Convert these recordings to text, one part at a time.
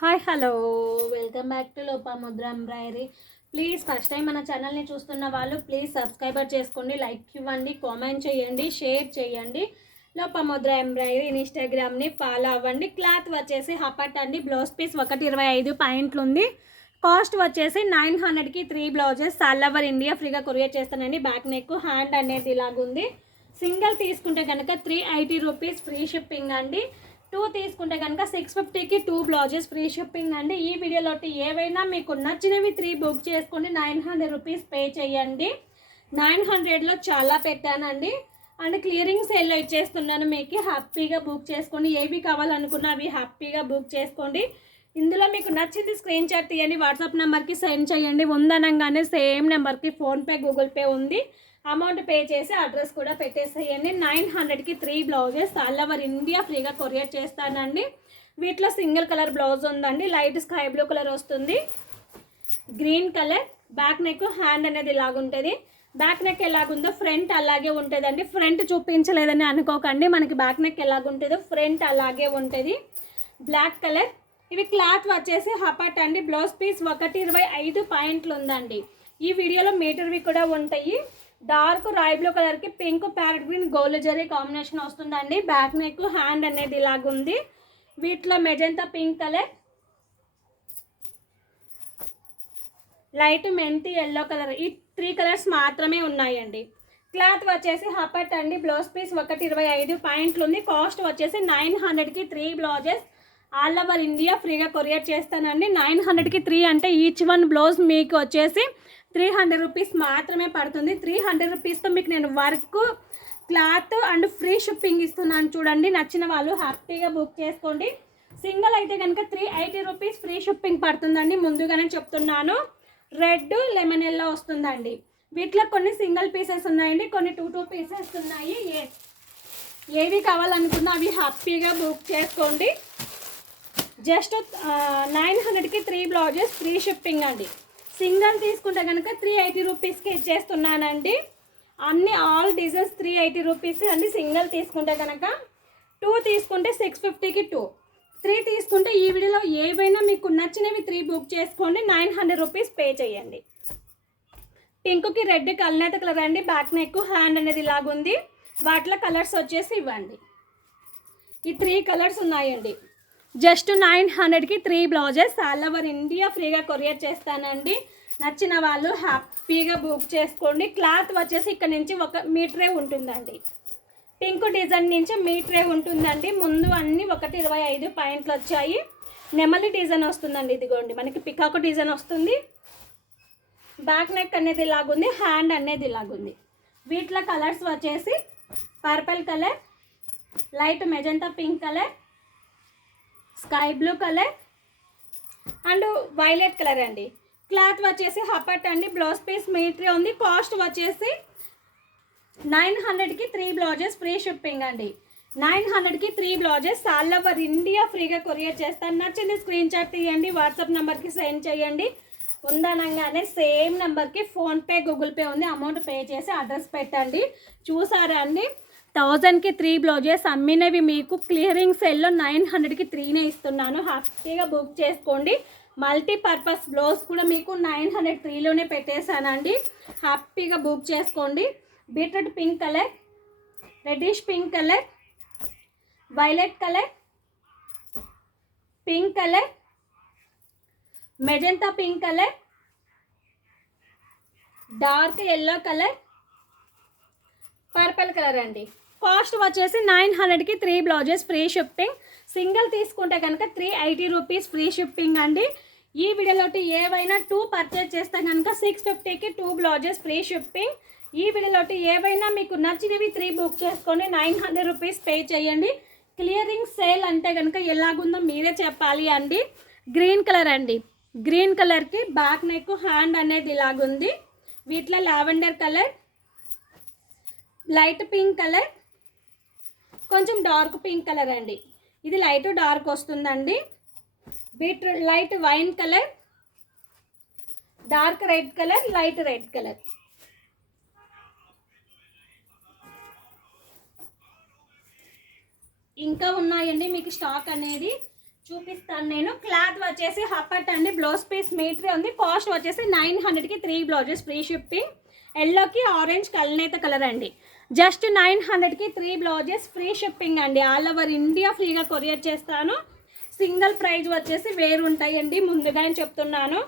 Hi hello welcome back to Lopamudra embroidery please first time మన ఛానల్ని చూస్తున్న వాళ్ళు ప్లీజ్ సబ్స్క్రైబర్ చేసుకోండి లైక్ ఇవ్వండి కామెంట్ చేయండి షేర్ చేయండి. లోపముద్ర ఎంబ్రాయిడరీ ఇన్స్టాగ్రామ్ని ఫాలో అవ్వండి. క్లాత్ వచ్చేసి హపట్ అండి బ్లౌజ్ పీస్ ఒకటి ఇరవై ఐదు పాయింట్లు ఉంది. కాస్ట్ వచ్చేసి నైన్ హండ్రెడ్కి three blouses all over India ఫ్రీగా కొరియర్ చేస్తానండి. బ్యాక్ నెక్ హ్యాండ్ అనేది ఇలాగుంది. సింగిల్ తీసుకుంటే కనుక three eighty rupees free shipping అండి. టూ తీసుకుంటే కనుక సిక్స్ ఫిఫ్టీకి టూ బ్లౌజెస్ ఫ్రీ షిప్పింగ్ అండి. ఈ వీడియోలో ఏవైనా మీకు నచ్చినవి త్రీ బుక్ చేసుకుని నైన్ హండ్రెడ్ రూపీస్ పే చేయండి. నైన్ హండ్రెడ్లో చాలా పెట్టానండి. అండ్ క్లియరింగ్ సేల్లో ఇచ్చేస్తున్నాను మీకు. హ్యాపీగా బుక్ చేసుకోండి. ఏవి కావాలనుకున్నా అవి హ్యాపీగా బుక్ చేసుకోండి. ఇందులో మీకు నచ్చింది స్క్రీన్ షాట్ తీయండి వాట్సాప్ నెంబర్కి సెండ్ చేయండి. ఉందనంగానే సేమ్ నెంబర్కి ఫోన్పే గూగుల్ పే ఉంది. అమౌంట్ పే చేసి అడ్రస్ కూడా పెట్టేసేయండి. నైన్ హండ్రెడ్కి three blouses all over India ఫ్రీగా కొరియర్ చేస్తానండి. వీటిలో సింగిల్ కలర్ బ్లౌజ్ ఉందండి. లైట్ స్కై బ్లూ కలర్ వస్తుంది. Green colour back neck hand అనేది ఇలాగుంటుంది. బ్యాక్ నెక్ ఎలాగుందో ఫ్రంట్ అలాగే ఉంటుందండి. ఫ్రంట్ చూపించలేదని అనుకోకండి. మనకి బ్యాక్ నెక్ ఎలాగుంటుందో ఫ్రంట్ అలాగే ఉంటుంది. బ్లాక్ కలర్ ఇవి క్లాత్ వచ్చేసి హపాట్ అండి. బ్లౌజ్ పీస్ ఒకటి ఇరవై ఐదు పాయింట్లు ఉందండి. ఈ వీడియోలో మీటర్వి కూడా ఉంటాయి. డార్క్ రాయ్ బ్లూ కలర్కి pink parrot green gold zari combination వస్తుందండి. బ్యాక్ నెక్ హ్యాండ్ అనేది ఇలాగుంది వీటిలో మెజంతా పింక్ కలర్ లైట్ మెంతి ఎల్లో కలర్. ఈ త్రీ కలర్స్ మాత్రమే ఉన్నాయండి. క్లాత్ వచ్చేసి హపట్ అండి. బ్లౌజ్ పీస్ ఒకటి ఇరవై ఐదు పాయింట్లు ఉంది. కాస్ట్ వచ్చేసి నైన్ హండ్రెడ్కి three blouses. All over India ఫ్రీగా కొరియర్ చేస్తానండి. నైన్ హండ్రెడ్కి త్రీ అంటే ఈచ్ వన్ బ్లౌజ్ మీకు వచ్చేసి త్రీ హండ్రెడ్ రూపీస్ మాత్రమే పడుతుంది. త్రీ హండ్రెడ్ రూపీస్తో మీకు నేను work cloth and free shipping ఇస్తున్నాను చూడండి. నచ్చిన వాళ్ళు హ్యాపీగా బుక్ చేసుకోండి. సింగిల్ అయితే కనుక three eighty rupees free shipping పడుతుందండి. ముందుగానే చెప్తున్నాను. రెడ్ లెమన్ ఎల్లో వస్తుందండి. వీటిలో కొన్ని సింగిల్ పీసెస్ ఉన్నాయండి. కొన్ని టూ టూ పీసెస్ ఉన్నాయి. ఏ ఏవి కావాలనుకున్నా అవి హ్యాపీగా బుక్ చేసుకోండి. జస్ట్ నైన్ హండ్రెడ్కి త్రీ బ్లౌజెస్ ఫ్రీ షిప్పింగ్ అండి. సింగల్ తీసుకుంటే కనుక త్రీ ఎయిటీ రూపీస్కి ఇచ్చేస్తున్నానండి. అన్ని all designs three eighty rupees అండి. సింగిల్ తీసుకుంటే కనుక టూ తీసుకుంటే సిక్స్ ఫిఫ్టీకి టూ త్రీ తీసుకుంటే ఈ వీడియోలో ఏవైనా మీకు నచ్చినవి త్రీ బుక్ చేసుకోండి. నైన్ హండ్రెడ్ రూపీస్ పే చేయండి. పింక్కి రెడ్ కల్నేత కలర్ అండి. బ్యాక్ నెక్ హ్యాండ్ అనేది ఇలాగుంది. వాటిలో కలర్స్ వచ్చేసి ఇవ్వండి. ఈ త్రీ కలర్స్ ఉన్నాయండి. జస్ట్ నైన్ హండ్రెడ్కి three blouses. All over India ఫ్రీగా కొరియర్ చేస్తానండి. నచ్చిన వాళ్ళు హ్యాపీగా బుక్ చేసుకోండి. క్లాత్ వచ్చేసి ఇక్కడ నుంచి ఒక మీటరే ఉంటుందండి. పింక్ డిజైన్ నుంచి మీటరే ఉంటుందండి. ముందు అన్నీ ఒకటి ఇరవై ఐదు పాయింట్లు వచ్చాయి. నెమలి డిజైన్ వస్తుందండి ఇదిగోండి. మనకి పికాకు డిజైన్ వస్తుంది. బ్యాక్ నెక్ అనేది ఇలాగుంది హ్యాండ్ అనేది ఇలాగుంది. వీటిలో కలర్స్ వచ్చేసి purple colour light magenta pink colour sky blue colour and violet colour అండి. క్లాత్ వచ్చేసి హపట్ అండి. బ్లౌజ్ పీస్ మీటరీ ఉంది. కాస్ట్ వచ్చేసి నైన్ హండ్రెడ్కి త్రీ బ్లౌజెస్ ఫ్రీ షిప్పింగ్ అండి. నైన్ హండ్రెడ్కి three blouses. All over India ఫ్రీగా కొరియర్ చేస్తాను నచ్చింది స్క్రీన్ షాట్ తీయండి. వాట్సాప్ నెంబర్కి సెండ్ చేయండి. ఉందనగానే సేమ్ నెంబర్కి ఫోన్పే గూగుల్ పే ఉంది. అమౌంట్ పే చేసి అడ్రస్ పెట్టండి. చూసారా అండి? థౌజండ్కి త్రీ బ్లౌజెస్ అమ్మినవి మీకు క్లియరింగ్ సెల్లో నైన్ హండ్రెడ్కి త్రీనే ఇస్తున్నాను. హ్యాపీగా బుక్ చేసుకోండి. మల్టీపర్పస్ బ్లౌజ్ కూడా మీకు నైన్ హండ్రెడ్ త్రీలోనే పెట్టేశానండి. హ్యాపీగా బుక్ చేసుకోండి. Beetroot pink colour reddish pink colour violet colour pink colour magenta pink colour dark yellow colour purple colour అండి. కాస్ట్ వచ్చేసి నైన్ హండ్రెడ్కి three blouses free shipping. Single తీసుకుంటే కనుక three eighty rupees free shipping అండి. ఈ వీడియోలో ఏవైనా టూ పర్చేజ్ చేస్తే కనుక సిక్స్ ఫిఫ్టీకి టూ బ్లౌజెస్ ఫ్రీ షిప్పింగ్. ఈ వీడియోలో ఏవైనా మీకు నచ్చినవి త్రీ బుక్ చేసుకొని నైన్ హండ్రెడ్ రూపీస్ పే చేయండి. క్లియరింగ్ సేల్ అంటే కనుక ఎలాగుందో మీరే చెప్పాలి అండి. గ్రీన్ కలర్ అండి. గ్రీన్ కలర్కి బ్యాక్ నెక్ హ్యాండ్ అనేది ఇలాగుంది. వీటిలో lavender colour light pink colour కొంచెం డార్క్ పింక్ కలర్ అండి. ఇది లైట్ డార్క్ వస్తుందండి. Beetroot light wine colour dark red colour light red colour. ఇంకా ఉన్నాయండి మీకు స్టాక్ అనేది. చూపిస్తాను నేను. క్లాత్ వచ్చేసి హప్పట్ అండి బ్లౌజ్ పీస్ మీటరే ఉంది. కాస్ట్ వచ్చేసి నైన్ హండ్రెడ్కి త్రీ బ్లౌజెస్ ఫ్రీ షిప్పింగ్. ఎల్లోకి ఆరెంజ్ కల్నేత కలర్ అండి. జస్ట్ నైన్ హండ్రెడ్కి త్రీ బ్లౌజెస్ ఫ్రీ షిప్పింగ్ అండి. ఆల్ ఓవర్ ఇండియా ఫ్రీగా కొరియర్ చేస్తాను. సింగిల్ ప్రైజ్ వచ్చేసి వేరు ఉంటాయండి ముందుగానే చెప్తున్నాను.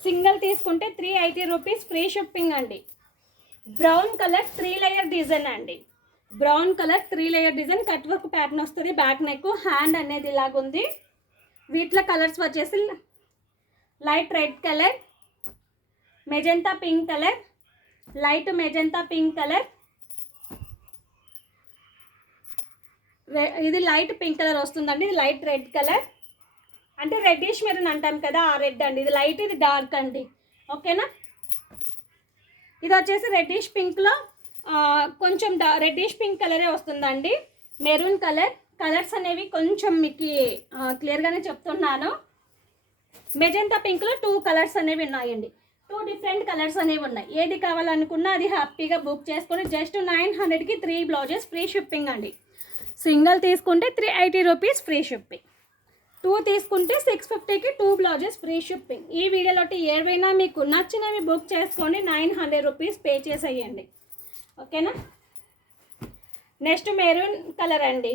సింగిల్ తీసుకుంటే three eighty rupees free shipping అండి. Brown colour three layer design అండి. Brown colour three layer design cut work pattern వస్తుంది బ్యాక్ నెక్ హ్యాండ్ అనేది ఇలాగుంది. వీటిలో కలర్స్ వచ్చేసి light red colour magenta pink colour light magenta pink colour. ఇది light pink colour వస్తుందండి ఇది లైట్ రెడ్ కలర్. అంటే రెడ్డిష్ మెరూన్ అంటాం కదా ఆ రెడ్ అండి ఇది లైట్ ఇది డార్క్ అండి. ఓకేనా? ఇది వచ్చేసి రెడ్డిష్ పింక్లో కొంచెం డా రెడ్డిష్ పింక్ కలరే వస్తుందండి మెరూన్ కలర్. కలర్స్ అనేవి కొంచెం మీకు క్లియర్గానే చెప్తున్నాను. మెజంతా పింక్లో టూ కలర్స్ అనేవి ఉన్నాయండి. టూ డిఫరెంట్ కలర్స్ అనేవి ఉన్నాయి. ఏది కావాలనుకున్నా అది హ్యాపీగా బుక్ చేసుకొని జస్ట్ నైన్ హండ్రెడ్కి త్రీ బ్లౌజెస్ ఫ్రీ షిప్పింగ్ అండి. సింగిల్ తీసుకుంటే three eighty rupees free shipping two తీసుకుంటే సిక్స్ ఫిఫ్టీకి టూ బ్లౌజెస్ ఫ్రీ షిప్పింగ్ ఈ వీడియోలో ఏవైనా మీకు నచ్చినవి బుక్ చేసుకోండి నైన్ హండ్రెడ్ రూపీస్ పే చేసేయండి. ఓకేనా నెక్స్ట్ మెరూన్ కలర్ అండి.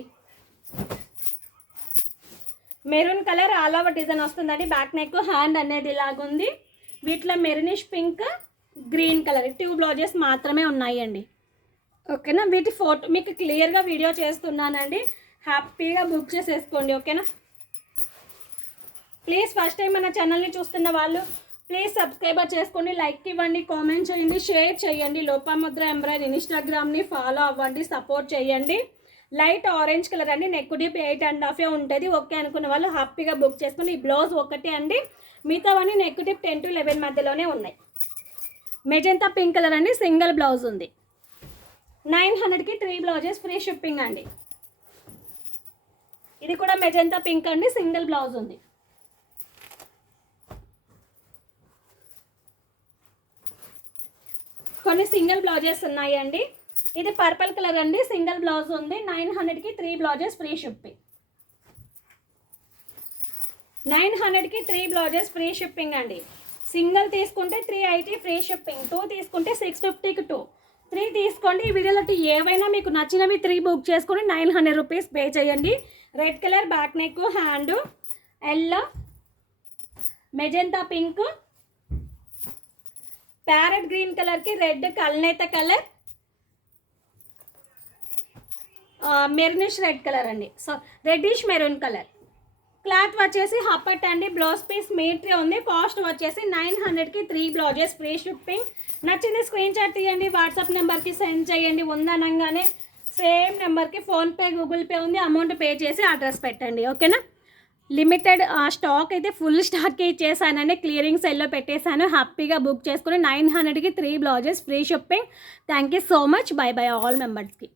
Maroon colour all over design వస్తుందండి. బ్యాక్ నెక్ హ్యాండ్ అనేది ఇలాగుంది. వీటిలో maroonish pink green colour. Tube blouses మాత్రమే ఉన్నాయండి. ఓకేనా? వీటి ఫోటో మీకు క్లియర్గా వీడియో చేస్తున్నానండి. హ్యాపీగా బుక్ చేసేసుకోండి ఓకేనా? ప్లీజ్ ఫస్ట్ టైం మన ఛానల్ని చూస్తున్న వాళ్ళు ప్లీజ్ సబ్స్క్రైబర్ చేసుకోండి లైక్ ఇవ్వండి కామెంట్ చేయండి షేర్ చేయండి. లోపాముద్ర ఎంబ్రాయిడ్ ఇన్స్టాగ్రామ్ని ఫాలో అవ్వండి సపోర్ట్ చేయండి. లైట్ ఆరెంజ్ కలర్ అండి నెక్ డీప్ ఎయిట్ అండ్ హాఫే ఉంటుంది. ఓకే అనుకున్న వాళ్ళు హ్యాపీగా బుక్ చేసుకుని ఈ బ్లౌజ్ ఒకటే అండి. మిగతావన్నీ neck deep ten to eleven మధ్యలోనే ఉన్నాయి. మెజెంతా పింక్ కలర్ అండి సింగిల్ బ్లౌజ్ ఉంది. నైన్ హండ్రెడ్కి త్రీ బ్లౌజెస్ ఫ్రీ షిప్పింగ్ అండి. ఇది కూడా మెజెంతా పింక్ అండి సింగిల్ బ్లౌజ్ ఉంది. కొన్ని సింగిల్ బ్లౌజెస్ ఉన్నాయండి. ఇది పర్పుల్ కలర్ అండి సింగిల్ బ్లౌజ్ ఉంది. నైన్ హండ్రెడ్కి three blouses free shipping. Nine హండ్రెడ్కి త్రీ బ్లౌజెస్ ఫ్రీ షిప్పింగ్ అండి. సింగిల్ తీసుకుంటే three eighty free shipping. Two తీసుకుంటే సిక్స్ ఫిఫ్టీకి టూ. త్రీ తీసుకోండి. ఈ వీడియోలో ఏవైనా మీకు నచ్చినవి త్రీ బుక్ చేసుకొని నైన్ హండ్రెడ్ రూపీస్ పే చేయండి. Red colour back neck hand yellow magenta pink parrot green కలర్కి రెడ్ కల్నేత కలర్ మెరూనిష్ రెడ్ కలర్ అండి. So reddish maroon colour. Cloth వచ్చేసి హప్పట్ అండి. బ్లౌజ్ పీస్ మీటరే ఉంది. కాస్ట్ వచ్చేసి నైన్ హండ్రెడ్కి త్రీ బ్లౌజెస్. Free shipping. నచ్చింది స్క్రీన్ షాట్ తీయండి. వాట్సాప్ నెంబర్కి సెండ్ చేయండి. ఉందనగానే సేమ్ నెంబర్కి ఫోన్పే గూగుల్ పే ఉంది. అమౌంట్ పే చేసి అడ్రస్ పెట్టండి. ఓకేనా? లిమిటెడ్ స్టాక్ అయితే ఫుల్ స్టాక్ ఇచ్చేసానని క్లియరింగ్ సెల్లో పెట్టేశాను. హ్యాపీగా బుక్ చేసుకుని నైన్ హండ్రెడ్కి three blouses. Free shipping. Thank you so much. Bye bye all మెంబర్స్కి.